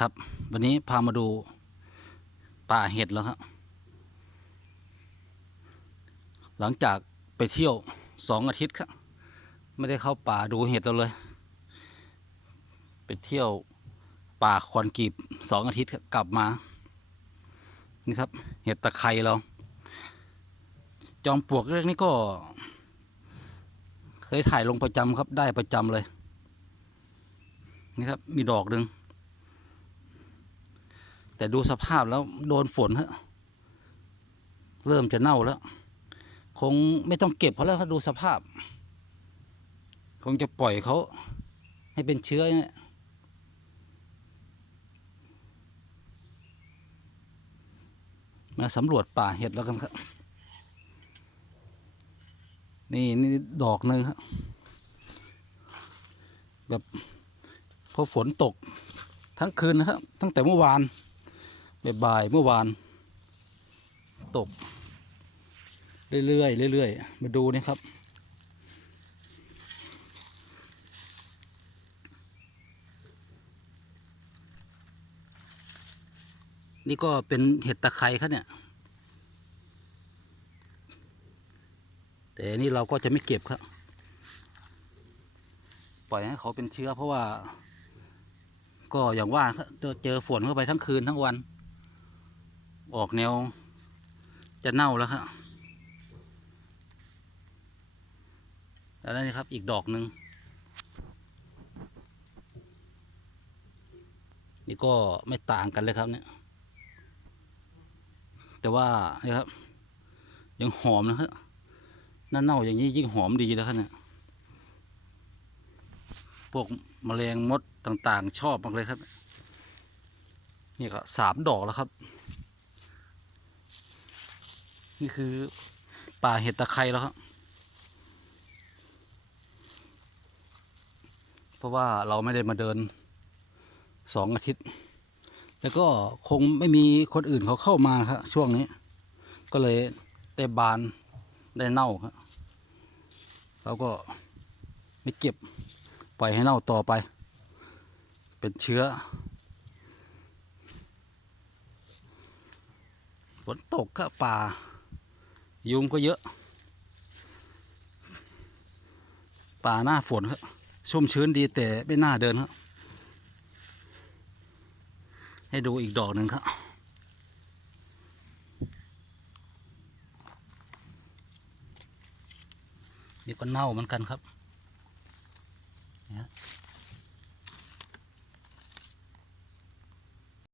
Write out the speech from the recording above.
ครับ วันนี้พามาดูป่าเห็ดแล้วครับ หลังจากไปเที่ยวสองอาทิตย์ครับ ไม่ได้เข้าป่าดูเห็ดเราเลย ไปเที่ยวป่าคอนกรีบสองอาทิตย์กลับมา นี่ครับ เห็ดตะไคร้เรา จอมปลวกเรื่องนี้ก็ เคยถ่ายลงประจำครับได้ประจำเลย นี่ครับ มีดอกหนึ่ง แต่ดูสภาพแล้วโดนฝนฮะเริ่มจะเน่าแล้ว คงไม่ต้องเก็บเขาแล้วถ้าดูสภาพ คงจะปล่อยเขาให้เป็นเชื้อเนี่ยมาสำรวจป่าเห็ดแล้วกันครับ นี่นี่ดอกหนึ่งครับ แบบพอฝนตกทั้งคืนนะครับ ตั้งแต่เมื่อวาน บ่ายเมื่อวาน ตก เรื่อยๆเรื่อยๆมาดูนี่ครับ นี่ก็เป็นเห็ดตะไคร้ครับเนี่ย แต่นี่เราก็จะไม่เก็บครับ ปล่อยให้เขาเป็นเชื้อเพราะว่าก็อย่างว่าเจอฝนเข้าไปทั้งคืนทั้งวัน ออกแนว จะเน่าแล้วครับแล้วนี่ครับอีกดอกหนึ่งนี่ก็ไม่ต่างกันเลยครับเนี่ยแต่ว่านี่ครับ ยังหอมนะครับน่าเน่าอย่างนี้ยิ่งหอมดีแล้วครับเนี่ยพวกมแมลงมดต่างๆ ชอบมากเลยครับ นี่ก็สามดอกแล้วครับ นี่คือ ป่าเห็ดตะไคร้แล้วครับ เพราะว่าเราไม่ได้มาเดินสองอาทิตย์ แล้วก็คงไม่มีคนอื่นเขาเข้ามาครับช่วงนี้ ก็เลยได้บานได้เน่าครับเราก็ไม่เก็บปล่อยให้เน่าต่อไป เป็นเชื้อฝนตกก็ป่า ยุงก็เยอะ ป่าหน้าฝนครับชุ่มชื้นดีแต่ไม่น่าเดินครับ ให้ดูอีกดอกหนึ่งครับนี่ก็เน่าเหมือนกันครับ